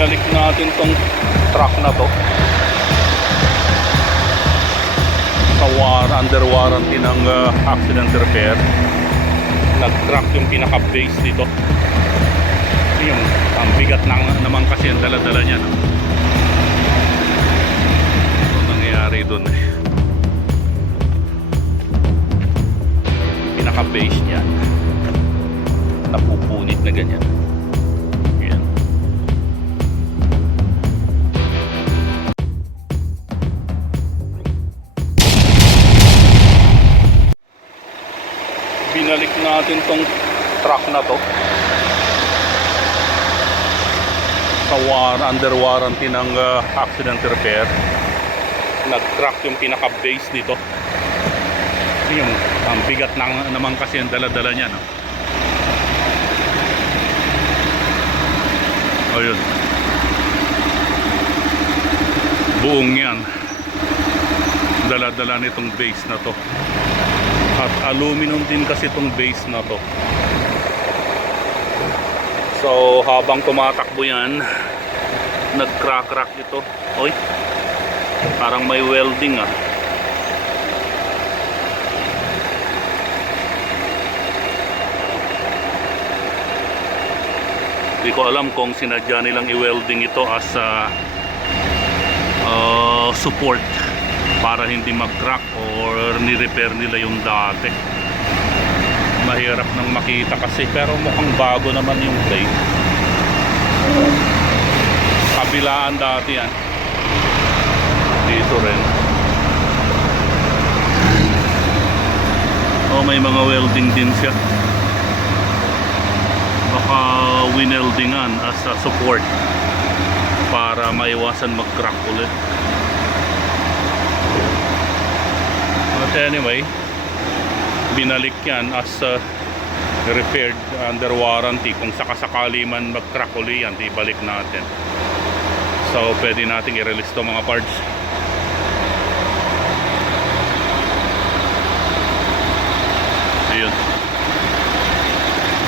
Binalik natin tong truck na to sa under warranty ng accident repair. Nag-crack yung pinaka base dito. Yung ang bigat naman kasi ang dala-dala niya, no? Ano nangyayari dun eh? Pinaka base niya napupunit na ganyan. Yan. Binalik natin tong truck na to sa under warranty ng accident repair. Nag-crack yung pinaka base dito. Yung ang bigat naman kasi ang dala-dala niya, no? Ayun, buong yan dala-dala nitong base na to, at aluminum din kasi itong base na to. So habang tumatakbo yan, nag-crack ito. Oy, parang may welding ah. Hindi ko alam kung sinadya nilang i-welding ito as support para hindi mag-crack or ni-repair nila yung dati. Mahirap nang makita kasi, pero mukhang bago naman yung plate. Kabilaan dati yan. Dito rin. Oh, may mga welding din siya. Baka wineldingan as a support para maiwasan mag-crack ulit. But anyway, binalik yan as repaired under warranty. Kung sakasakali man mag-crack ulit yan, ibalik natin. So pwede nating i-release to mga parts. Ayun,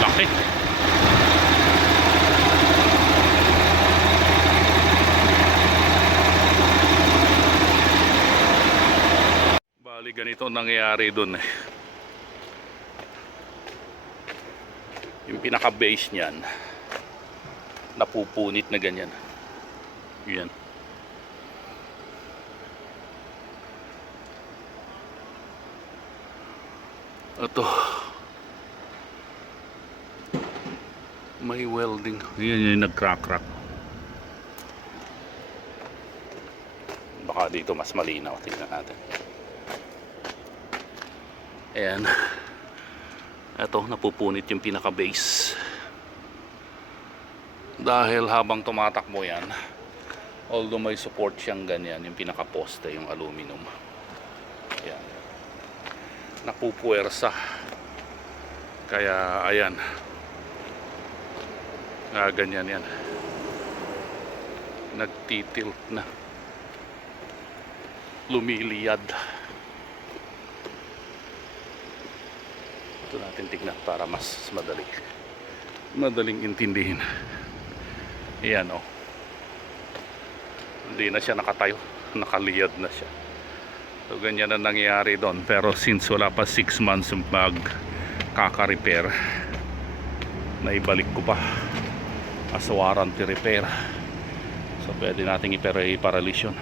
laki. Bali ganito nangyayari dun eh. Yung pinaka base niyan napupunit na ganyan. Yan. Ito, may welding. Yan yung nag-crack. Baka dito mas malinaw. Tingnan natin. Ayan. Ito, napupunit yung pinaka base. Dahil habang tumatakbo yan, although may support siyang ganyan, yung pinaka poste, yung aluminum, ayan, napupuwersa. Kaya ayan, ganyan yan, nagtitilt na, lumiliyad. Ito natin tignan para mas madaling intindihin. Ayan, oh, hindi na siya nakatayo, nakaliyad na siya. So ganyan na nangyayari doon. Pero since wala pa 6 months yung kaka-repair, naibalik ko pa as warranty repair. So pwede nating i-paralish yun.